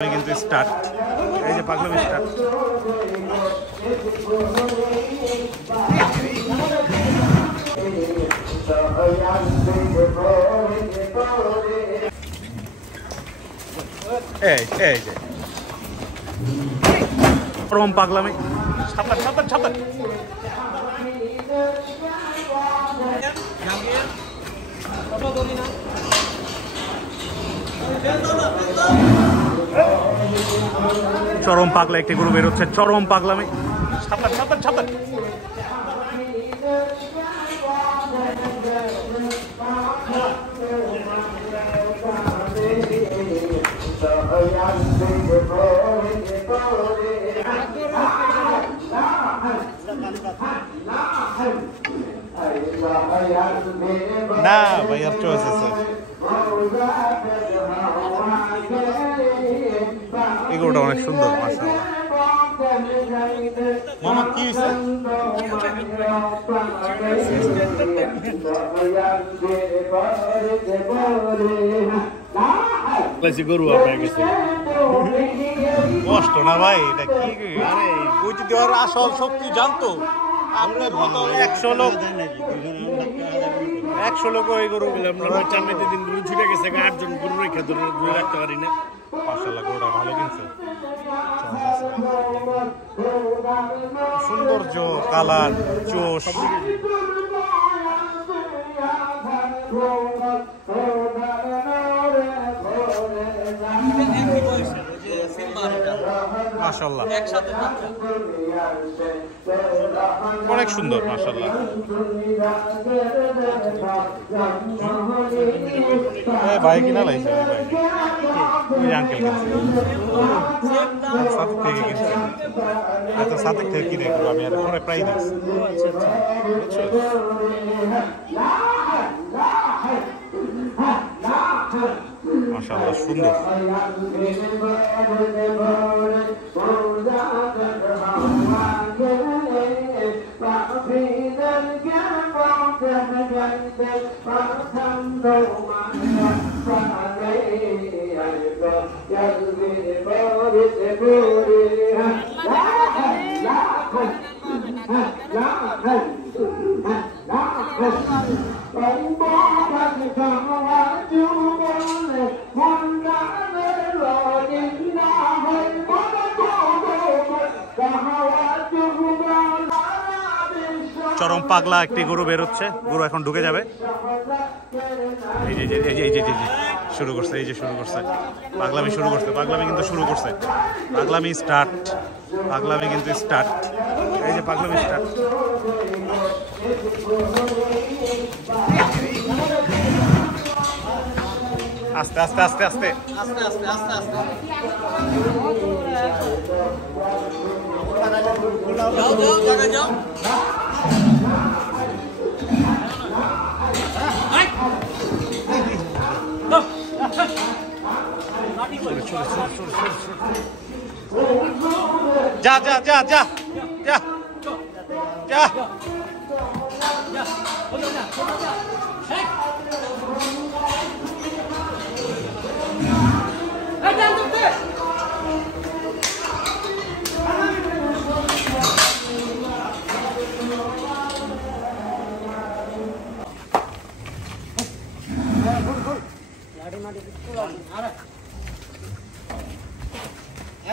কিন্তু স্টার্ট, এই যে পাগলামি স্টার্ট। এই যে পরম পাগলামি। সাঁতার সাঁতার সাঁতার চরম পাগলা একটি গরু বেরোচ্ছে, চরম পাগলামি। সাঁতার সাঁতার সাঁতার না ভাই, আর চয়েস আছে। এই গরুটা অনেক সুন্দর, মাশাআল্লাহ। মামা কি হয়েছে? গরু আপনার গেছে কষ্ট না ভাই, এটা কি? আরে বুঝি দেওয়ার আসল শক্তি জানতো আপনার মতো 100 লোক ওই গরু চান্নাইতে দিন গরু ছুটে গেছে, 8 জন গরু রেখে ধরে রাখতে পারি না। মাশাআল্লাহ, গরুটা ভালো কিনছে, সৌন্দর্য, কালার, চোষ। মাশাআল্লাহ অনেক সুন্দর, মাশাআল্লাহ। ভাই কিনা লাইছে, ওই আঙ্কেল কিনছে, সাথে থেকে কিনছে। এত সাথে থেকে কিনে আমি আর পরে প্রায় দিচ্ছি। মাশাআল্লাহ সুন্দর। চরম পাগলা একটি গরু বেরোচ্ছে, গরু এখন ঢুকে যাবে। এই যে শুরু করছে, এই যে শুরু করছে পাগলামি, শুরু করছে পাগলামি, কিন্তু শুরু করছে পাগলামি স্টার্ট, পাগলামি কিন্তু স্টার্ট। এই যে পাগলামি স্টার্ট। আস্তে আস্তে আস্তে আস্তে আস্তে আস্তে আস্তে আস্তে যাও যা যা যা যা যা যা।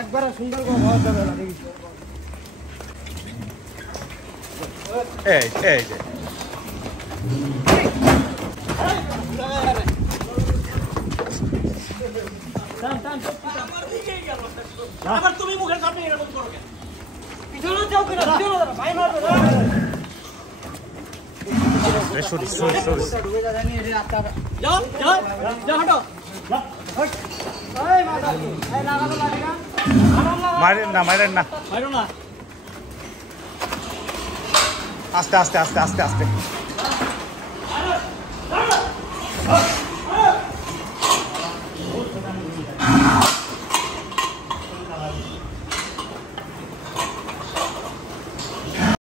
একবার সুন্দর করে ভালো যাবে না দেখি। এই যে আবার তুমি মুখের সামনে এরকম করো কেন? পিছনে যাও কেন? পিছনে দাঁড়া, ভাই মারবে না। সরি যাও যাও যাও, হাঁটো। মারেন না আস্তে আস্তে আস্তে আস্তে আস্তে।